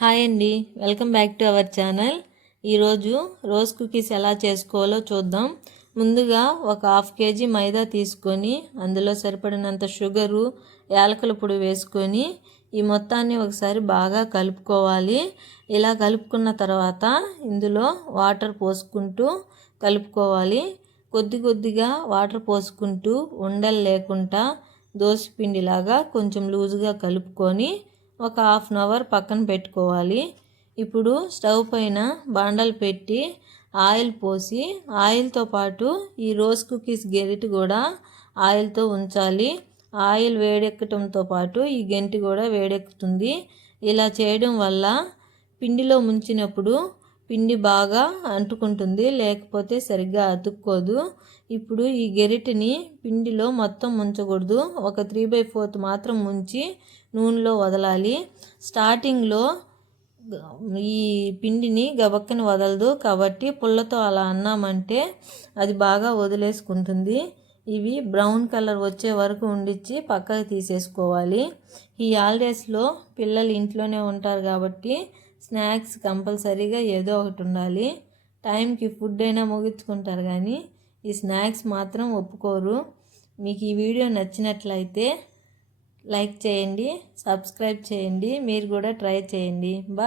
Hi అండి. Welcome back to our channel. ఈరోజు rose cookies ఎలా చేసుకోవాలో చూద్దాం. ముందుగా ఒక హాఫ్ కేజీ మైదా తీసుకొని అందులో సరిపడినంత షుగరు యాలకుల పొడి వేసుకొని ఈ మొత్తాన్ని ఒకసారి బాగా కలుపుకోవాలి. ఇలా కలుపుకున్న తర్వాత ఇందులో వాటర్ పోసుకుంటూ కలుపుకోవాలి. కొద్ది కొద్దిగా వాటర్ పోసుకుంటూ ఉండలు లేకుండా దోశపిండిలాగా కొంచెం లూజుగా కలుపుకొని ఒక హాఫ్ అన్ అవర్ పక్కన పెట్టుకోవాలి. ఇప్పుడు స్టవ్ పైన బాండలు పెట్టి ఆయిల్ పోసి ఆయిల్తో పాటు ఈ రోజ్ కుకీస్ గెరిటి కూడా ఆయిల్తో ఉంచాలి. ఆయిల్ వేడెక్కటంతో పాటు ఈ గెంటి కూడా వేడెక్కుతుంది. ఇలా చేయడం వల్ల పిండిలో ముంచినప్పుడు పిండి బాగా అంటుకుంటుంది లేకపోతే సరిగ్గా అతుక్కోదు. ఇప్పుడు ఈ గెరిటిని పిండిలో మొత్తం ముంచకూడదు. ఒక త్రీ బై ఫోర్త్ మాత్రం ముంచి నూనెలో వదలాలి. స్టార్టింగ్లో ఈ పిండిని గబక్కని వదలదు. కాబట్టి పుల్లతో అలా అన్నామంటే అది బాగా వదిలేసుకుంటుంది. ఇవి బ్రౌన్ కలర్ వచ్చే వరకు ఉండిచ్చి పక్కకు తీసేసుకోవాలి. ఈ హాలిడేస్లో పిల్లలు ఇంట్లోనే ఉంటారు కాబట్టి స్నాక్స్ కంపల్సరీగా ఏదో ఒకటి ఉండాలి. టైంకి ఫుడ్ అయినా ముగించుకుంటారు కానీ ఈ స్నాక్స్ మాత్రం ఒప్పుకోరు. మీకు ఈ వీడియో నచ్చినట్లయితే లైక్ చేయండి సబ్స్క్రైబ్ చేయండి మీరు కూడా ట్రై చేయండి. బా